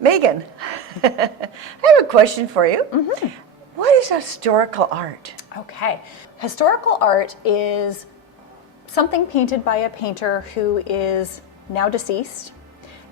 Megan, I have a question for you. Mm-hmm. What is historical art? Okay. Historical art is something painted by a painter who is now deceased.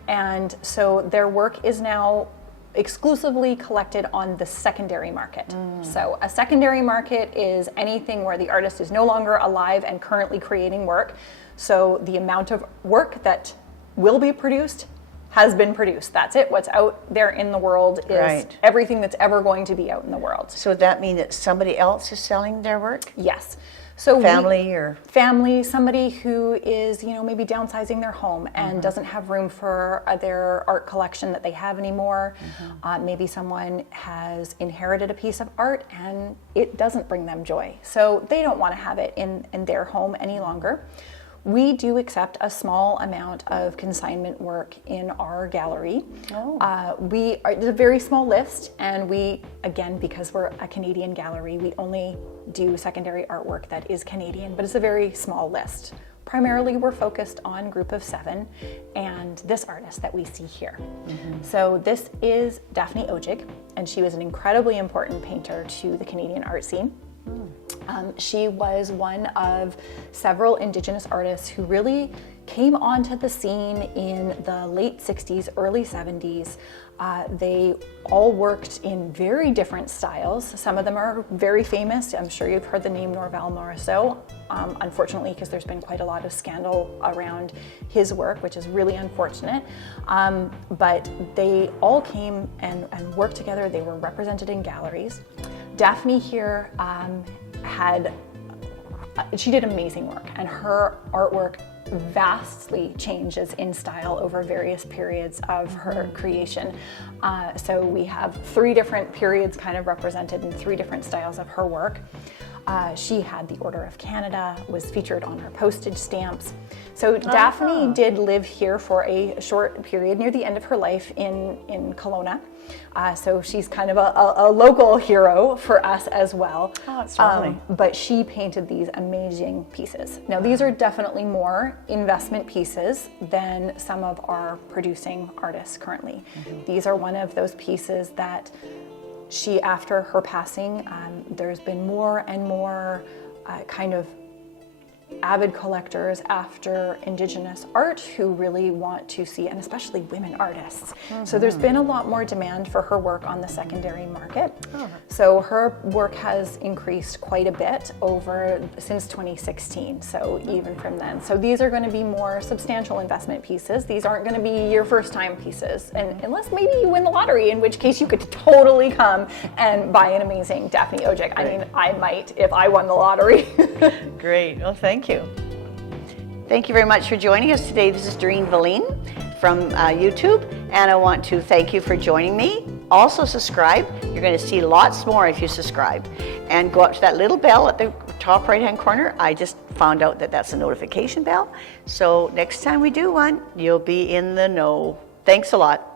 And so their work is now exclusively collected on the secondary market. So a secondary market is anything where the artist is no longer alive and currently creating work. So the amount of work that will be produced has been produced. That's it. What's out there in the world is Right. everything that's ever going to be out in the world. So would that mean that somebody else is selling their work? Yes. So Family somebody who is, maybe downsizing their home and doesn't have room for their art collection that they have anymore. Maybe someone has inherited a piece of art and it doesn't bring them joy. So they don't want to have it in their home any longer. We do accept a small amount of consignment work in our gallery. It's a very small list, and we, again, because we're a Canadian gallery, we only do secondary artwork that is Canadian, but it's a very small list. Primarily, we're focused on Group of 7 and this artist that we see here. So this is Daphne Odjig, and she was an incredibly important painter to the Canadian art scene. She was one of several Indigenous artists who really came onto the scene in the late 60s, early 70s. They all worked in very different styles. Some of them are very famous. I'm sure you've heard the name Norval Morisseau, unfortunately, because there's been quite a lot of scandal around his work, which is really unfortunate. But they all came and worked together. They were represented in galleries. Daphne here she did amazing work, and her artwork vastly changes in style over various periods of her creation. So we have 3 different periods kind of represented in 3 different styles of her work. She had the Order of Canada, was featured on her postage stamps. So Daphne did live here for a short period near the end of her life in Kelowna. So she's kind of a local hero for us as well. Oh, that's lovely. But she painted these amazing pieces. Now these are definitely more investment pieces than some of our producing artists currently. These are one of those pieces that she, after her passing, there's been more and more kind of avid collectors after Indigenous art who really want to see, and especially women artists. So there's been a lot more demand for her work on the secondary market. So her work has increased quite a bit since 2016, so even from then. So these are going to be more substantial investment pieces. These aren't going to be your first time pieces, and unless maybe you win the lottery, in which case you could totally come and buy an amazing Daphne Odjig. I mean, I might if I won the lottery. Great. Well, thank you. Thank you very much for joining us today. This is Doreen Velin from YouTube, and I want to thank you for joining me. Also subscribe. You're going to see lots more if you subscribe. And go up to that little bell at the top right-hand corner. I just found out that that's a notification bell. So next time we do one, you'll be in the know. Thanks a lot.